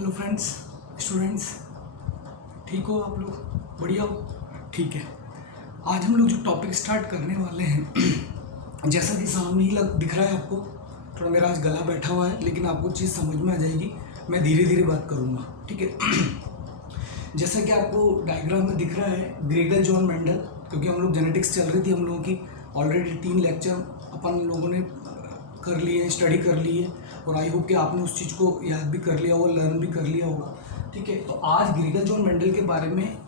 Hello friends, students, ठीक हो आप लोग? बढ़िया हो? ठीक है। आज हम लोग जो टॉपिक स्टार्ट करने वाले हैं जैसा कि सामने ही दिख रहा है आपको, थोड़ा मेरा आज गला बैठा हुआ है लेकिन आपको चीज़ समझ में आ जाएगी। मैं धीरे धीरे बात करूँगा, ठीक है। जैसा कि आपको डायग्राम में दिख रहा है, ग्रेगर जॉन मेंडल, क्योंकि हम लोग जेनेटिक्स चल रही थी हम लोगों की, ऑलरेडी 3 लेक्चर अपन लोगों ने कर लिए, स्टडी कर ली है और आई होप कि आपने उस चीज़ को याद भी कर लिया होगा, लर्न भी कर लिया होगा, ठीक है। तो आज ग्रेगर जॉन मेंडल के बारे में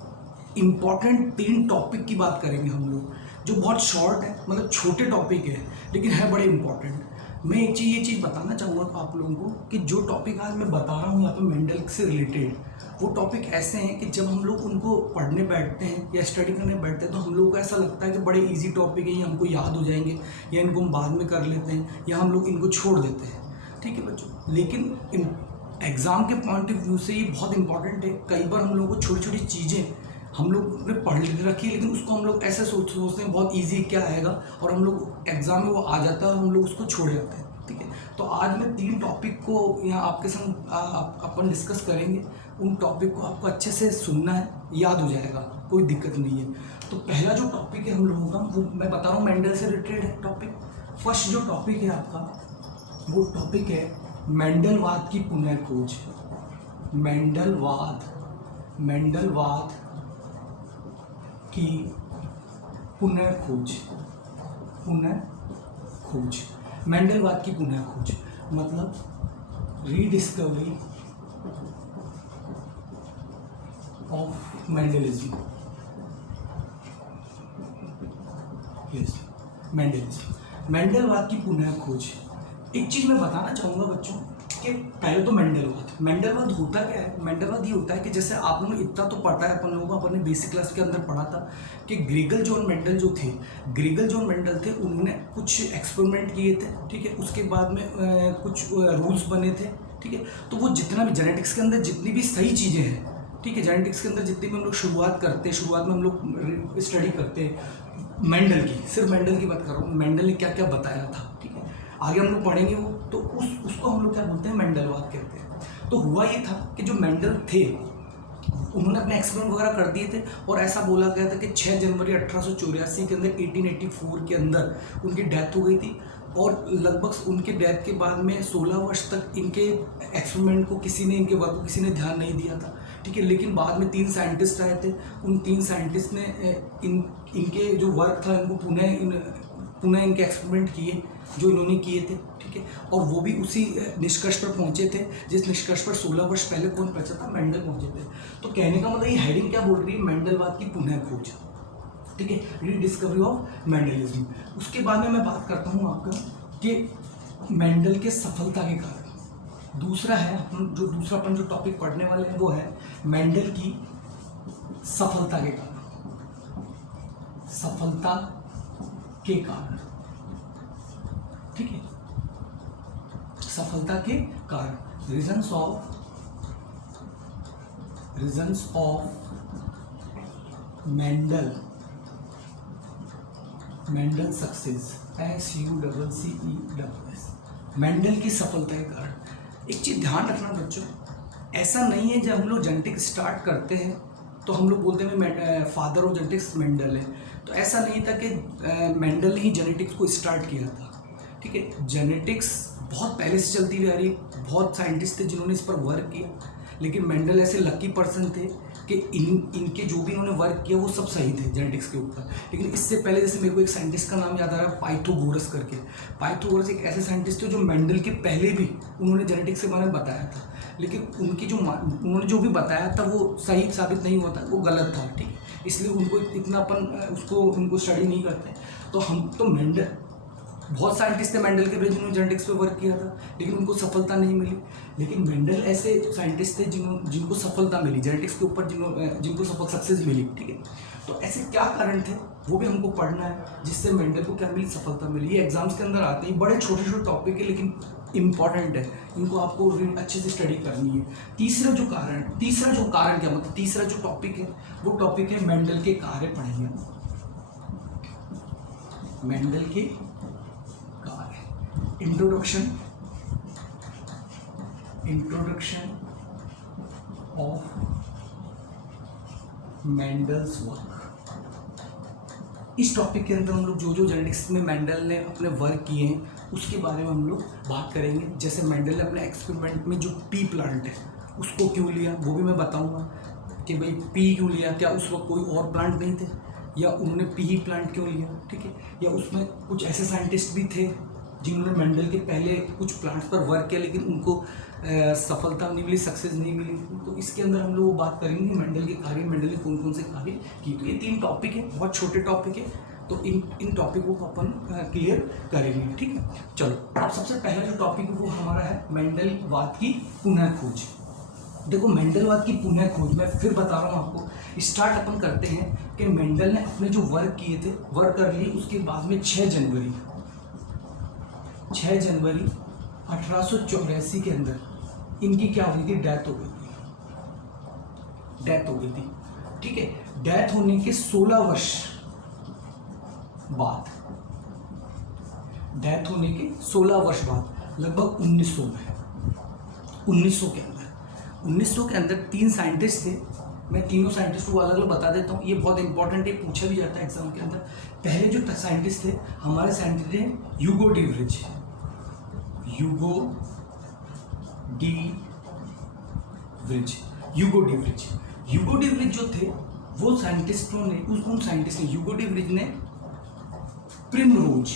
इम्पॉर्टेंट 3 टॉपिक की बात करेंगे हम लोग, जो बहुत शॉर्ट है, मतलब छोटे टॉपिक है लेकिन है बड़े इंपॉर्टेंट। मैं ये चीज़ बताना चाहूँगा आप लोगों को कि जो टॉपिक आज मैं बता रहा हूँ यहाँ पे मेंडल से रिलेटेड, वो टॉपिक ऐसे हैं कि जब हम लोग उनको पढ़ने बैठते हैं या स्टडी करने बैठते हैं तो हम लोगों को ऐसा लगता है कि बड़े इजी टॉपिक है, ये हमको याद हो जाएंगे या इनको हम बाद में कर लेते हैं या हम लोग इनको छोड़ देते हैं, ठीक है बच्चों। लेकिन एग्ज़ाम के पॉइंट ऑफ व्यू से ये बहुत इंपॉर्टेंट है। कई बार हम लोगों को छोटी छोटी चीज़ें हम लोग ने पढ़ रखी है लेकिन उसको हम लोग ऐसे सोचते हैं बहुत इजी क्या आएगा और हम लोग एग्ज़ाम में वो आ जाता है और हम लोग उसको छोड़ जाते हैं, ठीक है। तो आज मैं 3 टॉपिक को यहाँ आपके संग अपन डिस्कस करेंगे। उन टॉपिक को आपको अच्छे से सुनना है, याद हो जाएगा, कोई दिक्कत नहीं है। तो पहला जो टॉपिक है हम लोगों का, वो मैं बता रहा हूँ मेंडल से रिलेटेड है टॉपिक। फर्स्ट जो टॉपिक है आपका, वो टॉपिक है मेंडलवाद की पुनः खोज। मेंडलवाद की पुनः खोज। मेंडलवाद की पुनः खोज मतलब रीडिस्कवरी ऑफ मेंडलिज्म। यस, मेंडलवाद की पुनः खोज। एक चीज़ मैं बताना चाहूँगा बच्चों कि पहले तो मेंडलवाद होता क्या है। मेंडलवाद ये होता है कि जैसे आप लोगों ने इतना तो पढ़ा है, अपन लोगों को अपन ने बेसिक क्लास के अंदर पढ़ा था कि ग्रेगर जॉन मेंडल जो थे, उन्होंने कुछ एक्सपेरिमेंट किए थे, ठीक है। उसके बाद में कुछ रूल्स बने थे, ठीक है। तो वो जितना भी जेनेटिक्स के अंदर जितनी भी सही चीज़ें हैं, ठीक है, जेनेटिक्स के अंदर जितनी भी हम लोग शुरुआत में हम लोग स्टडी करते हैं मेंडल की, सिर्फ मेंडल की बात कर रहा हूँ, मेंडल ने क्या क्या बताया था, ठीक है। आगे हम लोग पढ़ेंगे वो, तो उसको हम लोग क्या बोलते हैं, मेंडलवाद कहते हैं। तो हुआ ये था कि जो मेंडल थे उन्होंने अपने एक्सपेरिमेंट वगैरह कर दिए थे और ऐसा बोला गया था कि 6 जनवरी 1884 के अंदर 1884 के अंदर उनकी डेथ हो गई थी और लगभग उनके डेथ के बाद में 16 वर्ष तक इनके एक्सपेरिमेंट को इनके वर्क को किसी ने ध्यान नहीं दिया था, ठीक है। लेकिन बाद में 3 साइंटिस्ट आए थे, उन 3 साइंटिस्ट ने इनके जो वर्क था इनको पुनः इनके एक्सपेरिमेंट किए जो इन्होंने किए थे, ठीक है। और वो भी उसी निष्कर्ष पर पहुंचे थे जिस निष्कर्ष पर 16 वर्ष पहले कौन पहुंचा था, मेंडल पहुंचे थे। तो कहने का मतलब ये हेडिंग क्या बोल रही है, मेंडलवाद की पुनः खोज, ठीक है, रीडिस्कवरी ऑफ मेंडलिज्म। उसके बाद में मैं बात करता हूँ आपका कि मेंडल के सफलता के कारण। दूसरा है अपन जो टॉपिक पढ़ने वाले हैं वो है मेंडल की सफलता के कारण। सफलता के कारण, ठीक है, सफलता के कारण, reasons of Mendel success, SUCCESS, Mendel की सफलता के कारण। एक चीज ध्यान रखना बच्चों, ऐसा नहीं है जब हम लोग जेनेटिक्स स्टार्ट करते हैं तो हम लोग बोलते हैं फादर ऑफ जेनेटिक्स मेंडल है। तो ऐसा नहीं था कि मेंडल ने ही जेनेटिक्स को स्टार्ट किया था, ठीक है। जेनेटिक्स बहुत पहले से चलती हुई आ रही, बहुत साइंटिस्ट थे जिन्होंने इस पर वर्क किया, लेकिन मेंडल ऐसे लकी पर्सन थे कि इनके जो भी इन्होंने वर्क किया वो सब सही थे जेनेटिक्स के ऊपर। लेकिन इससे पहले जैसे मेरे को एक साइंटिस्ट का नाम याद आ रहा है, पाइथागोरस करके। पाइथागोरस एक ऐसे साइंटिस्ट थे जो मेंडल के पहले भी उन्होंने जेनेटिक्स के बारे में बताया था, लेकिन उन्होंने जो भी बताया था वो सही साबित नहीं हुआ था, वो गलत था, ठीक है। इसलिए उनको इतना उनको स्टडी नहीं करते। तो मेंडल, बहुत साइंटिस्ट थे मेंडल के पहले जिन्होंने जेनेटिक्स पे वर्क किया था लेकिन उनको सफलता नहीं मिली। लेकिन मेंडल ऐसे साइंटिस्ट थे जिनको सफलता मिली जेनेटिक्स के ऊपर, जिनको सक्सेस मिली, ठीक है। तो ऐसे क्या कारण थे वो भी हमको पढ़ना है जिससे मेंडल को क्या मिली, सफलता मिली। ये एग्जाम्स के अंदर आते हैं, बड़े छोटे छोटे टॉपिक है लेकिन इंपॉर्टेंट है, इनको आपको अच्छे से स्टडी करनी है। तीसरा जो कारण क्या मतलब, तीसरा जो टॉपिक है वो टॉपिक है मेंडल के कार्य पढ़ेंगे। मेंडल के कार्य, इंट्रोडक्शन ऑफ मेंडल्स वर्क। इस टॉपिक के अंदर हम लोग जो जो जेनेटिक्स में मेंडल ने अपने वर्क किए हैं उसके बारे में हम लोग बात करेंगे। जैसे मेंडल ने अपने एक्सपेरिमेंट में जो पी प्लांट है उसको क्यों लिया वो भी मैं बताऊंगा कि भाई पी क्यों लिया, क्या उस वक्त कोई और प्लांट नहीं थे या उन्होंने पी ही प्लांट क्यों लिया, ठीक है। या उसमें कुछ ऐसे साइंटिस्ट भी थे जिन्होंने मेंडल के पहले कुछ प्लांट्स पर वर्क किया लेकिन उनको सफलता नहीं मिली, सक्सेस नहीं मिली। तो इसके अंदर हम लोग बात करेंगे कि मेंडल के कार्य, मेंडल ने कौन कौन से कार्य किए। तो ये 3 टॉपिक है, बहुत छोटे टॉपिक है, तो इन टॉपिकों को अपन क्लियर करेंगे, ठीक है। चलो, अब सबसे पहला जो टॉपिक है वो हमारा है मेंडलवाद की पुनः खोज। देखो, मेंडलवाद की पुनः खोज मैं फिर बता रहा हूँ आपको। स्टार्ट अपन करते हैं कि मेंडल ने अपने जो वर्क किए थे, वर्क कर लिए, उसके बाद में 6 जनवरी 1884 के अंदर इनकी क्या हो गई थी, डेथ हो गई थी, ठीक है। डेथ होने के 16 वर्ष बाद, डेथ होने के 16 वर्ष बाद, लगभग 1900 के अंदर 3 साइंटिस्ट थे। मैं तीनों साइंटिस्ट को अलग अलग बता देता हूँ, ये बहुत इंपॉर्टेंट है, पूछा भी जाता है एग्जाम के अंदर। पहले जो साइंटिस्ट थे हमारे साइंटिस्ट थे ह्यूगो डिवरिज जो थे वो साइंटिस्टों ने उन साइंटिस्ट ने ह्यूगो डिवरिज ने प्रिमरोज,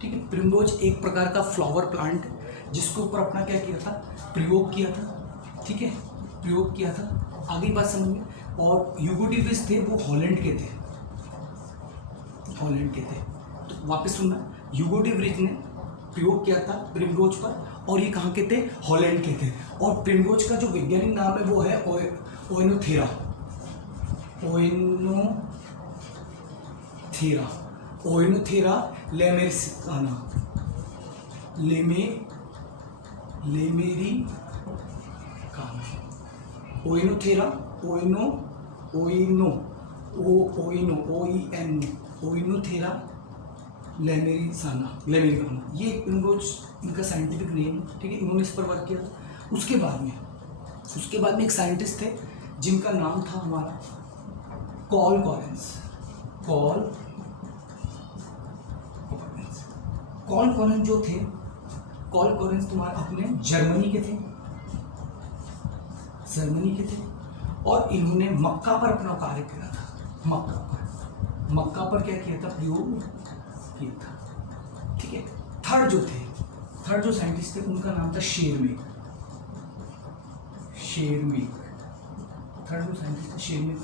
ठीक है। प्रिमरोज एक प्रकार का फ्लावर प्लांट है जिसके ऊपर अपना क्या किया था, प्रयोग किया था, ठीक है, प्रयोग किया था। आगे बात समझ में। और ह्यूगो डिवरिज थे वो हॉलैंड के थे। तो वापस सुनना, ह्यूगो डिवरिज ने प्रयोग किया था प्रिमरोज पर, और ये कहाँ के थे, हॉलैंड के थे। और प्रिमरोज का जो वैज्ञानिक नाम है वो है ओएनोथेरा लेमेरिकाना, ओएनोथेरा लेमेरिकाना, ये प्रिमरोज इनका साइंटिफिक नेम है, ठीक है। इन्होंने इस पर वर्क किया था। उसके बाद में एक साइंटिस्ट थे जिनका नाम था हमारा कॉल कॉरेंस जो थे, कॉल कॉरेंस तुम्हारे अपने जर्मनी के थे, और इन्होंने मक्का पर अपना कार्य किया था। मक्का पर क्या किया था, प्रयोग किया था, ठीक है। थर्ड जो साइंटिस्ट थे उनका नाम था शेरमेक। थर्ड जो साइंटिस्ट थे शेरमेक,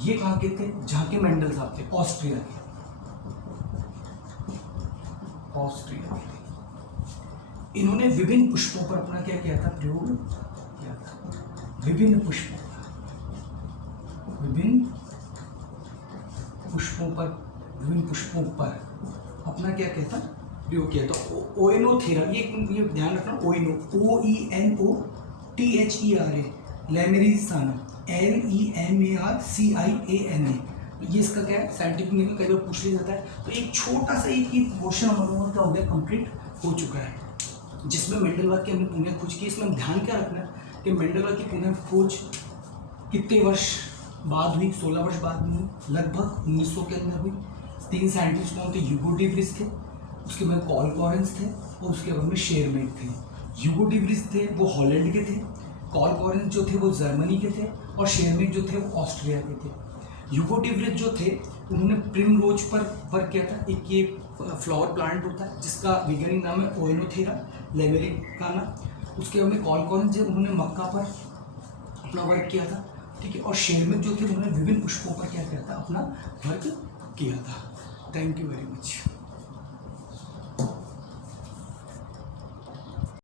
ये कहाँ के थे, जहाँ के मेंडल साहब थे, ऑस्ट्रिया के थे। इन्होंने विभिन्न पुष्पों पर अपना क्या किया था, प्रयोग किया था। विभिन्न पुष्पों पर अपना क्या कहता, प्रयोग किया था। ओएनोथेरा, ये ध्यान रखना, OENOTHERA, लेमेरिकाना, LEMARCIANA, ये इसका क्या है, साइंटिफिक नेम, कई बार पूछ लिया जाता है। तो एक छोटा सा एक क्वेश्चन हमारा क्या हो गया, कंप्लीट हो चुका है, जिसमें मेंडलवाद की हमने पुनः खोज की। इसमें ध्यान क्या रखना है कि मेंडलवाद की पुनः खोज कितने वर्ष बाद हुई, 16 वर्ष बाद में हुई, लगभग 1900 के अंदर हुई। 3 साइंटिस्ट कौन थे, ह्यूगो डिवरिज थे, उसके बाद कॉल कॉरेंस थे, और उसके बाद में शेरमेक थे। ह्यूगो डिवरिज थे वो हॉलैंड के थे, कॉल कॉरेंस जो थे वो जर्मनी के थे, और शेरमेक जो थे वो ऑस्ट्रिया के थे। ह्यूगो डिवरिज जो थे उन्होंने प्रिमरोज पर वर्क किया था। एक ये फ्लावर प्लांट होता है जिसका वैज्ञानिक नाम है ओएनोथेरा लेमेरिकाना। उसके बाद में कॉल कॉरेंस जो उन्होंने मक्का पर अपना वर्क किया था, ठीक है। और शेरमेक जो थे उन्होंने विभिन्न पुष्पों पर क्या किया था, अपना वर्क किया था। Thank you very much.